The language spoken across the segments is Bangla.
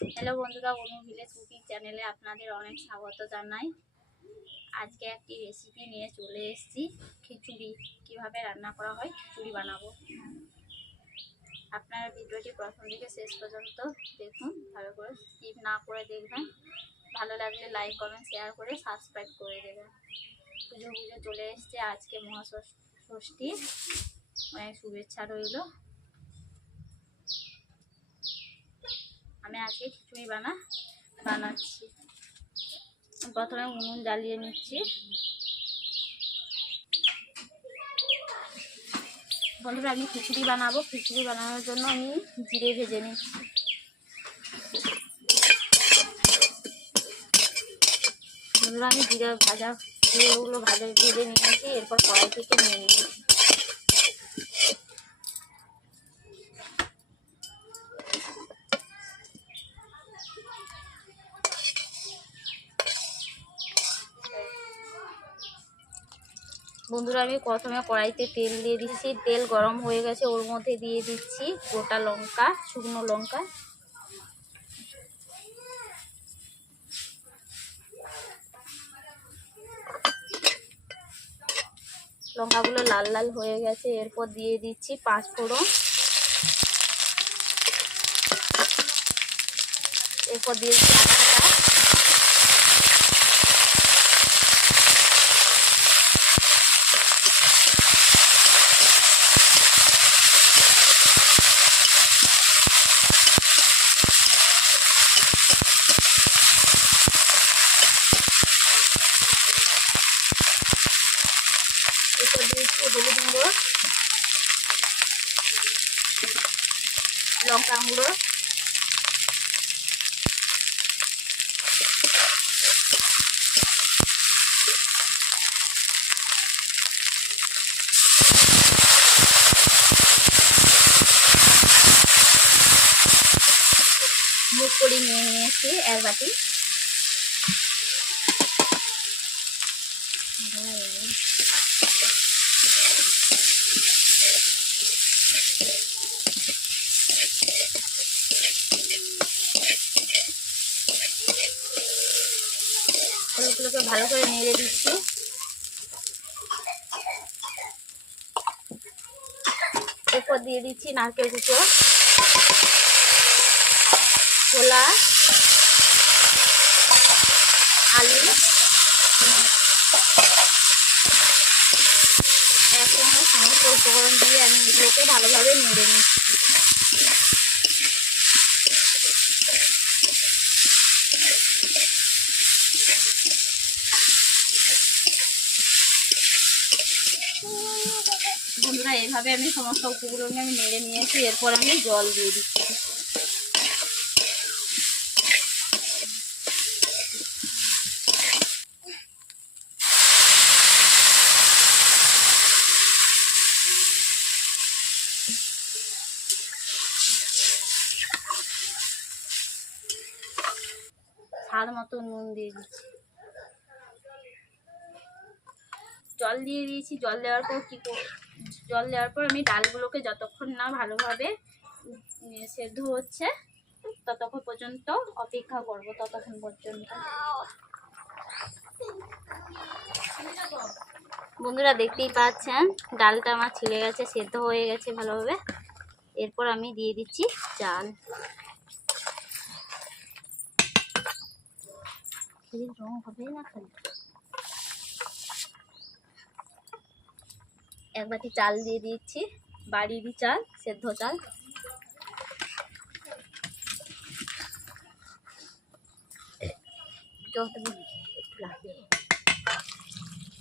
হ্যালো বন্ধুরা, অনু ভিলেজ কুকিং চ্যানেলে আপনাদের অনেক স্বাগত জানাই। আজকে একটি রেসিপি নিয়ে চলে এসেছি। খিচুড়ি কিভাবে রান্না করা হয় খিচুড়ি বানাবো। আপনারা ভিডিওটি প্রথম থেকে শেষ পর্যন্ত দেখুন, ভালো করে স্কিপ না করে দেখবেন। ভালো লাগলে লাইক কমেন্ট শেয়ার করে সাবস্ক্রাইব করে দেবেন। পুজো চলে এসছে, আজকে মহাষষ্ঠী, অনেক শুভেচ্ছা রইল। আমি আজকে খিচুড়ি বানাচ্ছি। প্রথমে উনুন জ্বালিয়ে নিচ্ছি। বন্ধুরা, আমি খিচুড়ি বানাবো। খিচুড়ি বানানোর জন্য আমি জিরে ভেজে নিচ্ছি। বন্ধুরা, আমি জিরেগুলো ভেজে নিয়েছি। এরপর কড়াই থেকে নিয়ে নিচ্ছি। বন্ধুরা, আমি প্রথমে কড়াইতে তেল দিয়ে দিচ্ছি। তেল গরম হয়ে গেছে, ওর মধ্যে দিয়ে দিচ্ছি গোটা লঙ্কা, শুকনো লঙ্কা। লঙ্কাগুলো লাল লাল হয়ে গেছে, এরপর দিয়ে দিচ্ছি 5 ফোড়ন। এরপর দিয়ে দিচ্ছি আদা বাটা। এরপর দিয়েছি হলুদ গুঁড়ো, লঙ্কা গুঁড়ো, মুগ করে নিয়ে নিয়েছি 1 বাটি। হলুদগুলোকে ভালো করে নেড়ে দিচ্ছি। এরপর দিয়ে দিচ্ছি নারকেল কুচো, ছোলা, আলু, একসঙ্গে সমস্ত উপকরণ দিয়ে আমি এগুলোকে ভালোভাবে নেড়ে নিচ্ছি। বন্ধুরা, এইভাবে আমি সমস্ত উপকরণকে আমি নেড়ে নিয়েছি। এরপর আমি জল দিয়ে দিচ্ছি। স্বাদ মতো নুন দিয়ে দিচ্ছি। জল দিয়ে দিয়েছি। জল দেওয়ার পর আমি ডালগুলোকে যতক্ষণ না ভালোভাবে সেদ্ধ হচ্ছে ততক্ষণ পর্যন্ত অপেক্ষা করব। ততক্ষণ পর্যন্ত বন্ধুরা, দেখতেই পাচ্ছেন ডালটা আমার ছিলে গেছে, সেদ্ধ হয়ে গেছে ভালোভাবে। এরপর আমি দিয়ে দিচ্ছি চাল। রং হবে না খালি। 1 বাটি চাল দিয়ে দিচ্ছি, বাড়িরই চাল, সেদ্ধ চাল।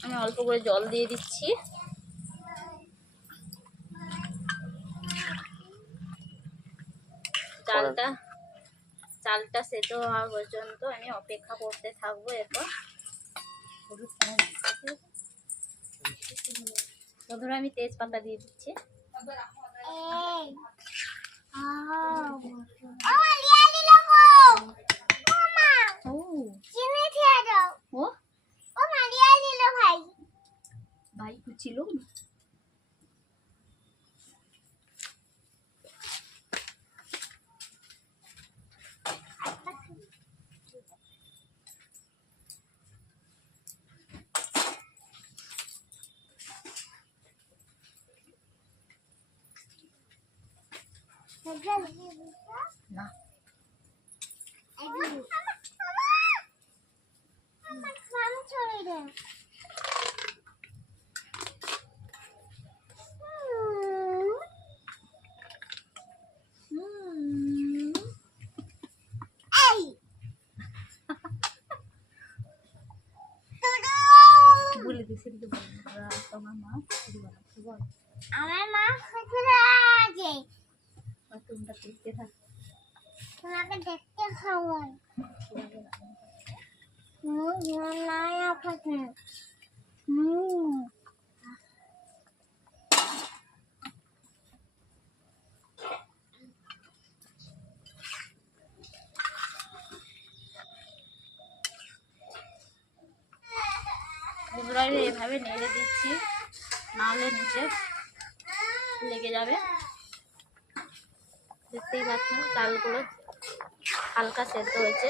আমি অল্প করে জল দিয়ে দিচ্ছি। চালটা সেদ্ধ হওয়া পর্যন্ত আমি অপেক্ষা করতে থাকবো। এরপর বন্ধুরা, আমি তেজপাতা দিয়ে দিচ্ছি। ভাই ছিল না বলে দিছি তোমার মা বল আমার মা আছে তোমরা দেখতে থাক তোমাকে দেখতে খাওয়াই নাই আপনি বন্ধুরা এভাবে নেড়ে দিচ্ছি, নাহলে নিচে লেগে যাবে। দেখতেই পাচ্ছেন চালগুলো হালকা সেদ্ধ হয়েছে।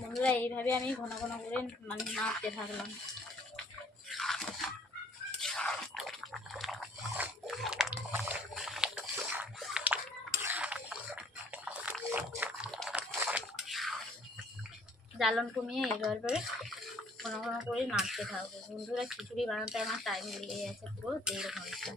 বন্ধুরা এইভাবে আমি ঘন ঘন করে মানে নাড়তে থাকলাম। জ্বালন কমিয়ে এইভাবে ঘন ঘন করে নাড়তে থাকবো। বন্ধুরা খিচুড়ি বানাতে আমার টাইম লেগে গেছে পুরো 1.5 ঘন্টা।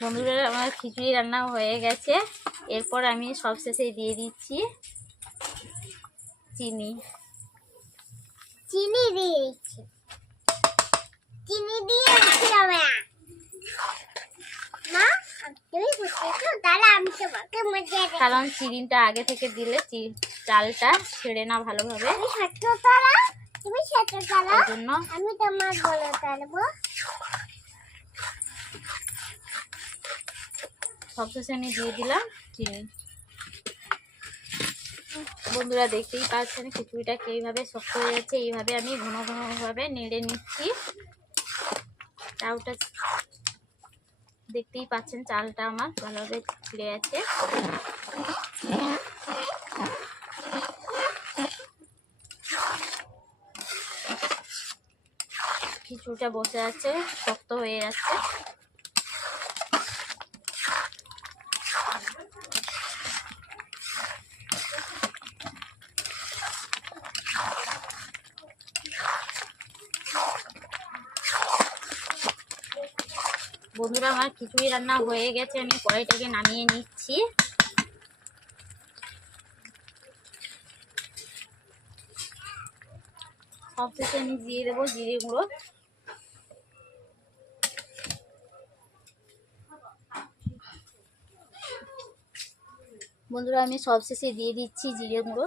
বন্ধুরা আমার খিচুড়ি রান্না হয়ে গেছে। এরপর আমি সবশেষে দিয়ে দিচ্ছি চিনি। চিনি দিয়েছি, চিনি দিয়েছি আমরা মা তুমি বুঝেছো, তাহলে আমি তোমাকে মজা দেব। কারণ চিনিটা আগে থেকে দিলে চালটা ছেড়ে না ভালোভাবে। তুমি ছোট তারা, তুমি ছোট তারা, তার জন্য আমি তোমার বড় তারবো। সবশেষে আমি দিয়ে দিলাম চিনি। বন্ধুরা দেখতেই পাচ্ছেন খিচুড়িটা কিভাবে শক্ত হয়ে যাচ্ছে। এইভাবে আমি ঘন ঘন ভাবে নেড়ে নিচ্ছি। চাউটা দেখতেই পাচ্ছেন চালটা আমার ভালোভাবে ছিঁড়ে আছে। খিচুড়িটা বসে আছে, শক্ত হয়ে যাচ্ছে। বন্ধুরা আমার খিচুড়ি রান্না হয়ে গেছে, আমি কড়াইটাকে নামিয়ে নিচ্ছি। সবশেষে আমি দিয়ে দেবো জিরে গুঁড়ো। বন্ধুরা আমি সবশেষে দিয়ে দিচ্ছি জিরে গুঁড়ো।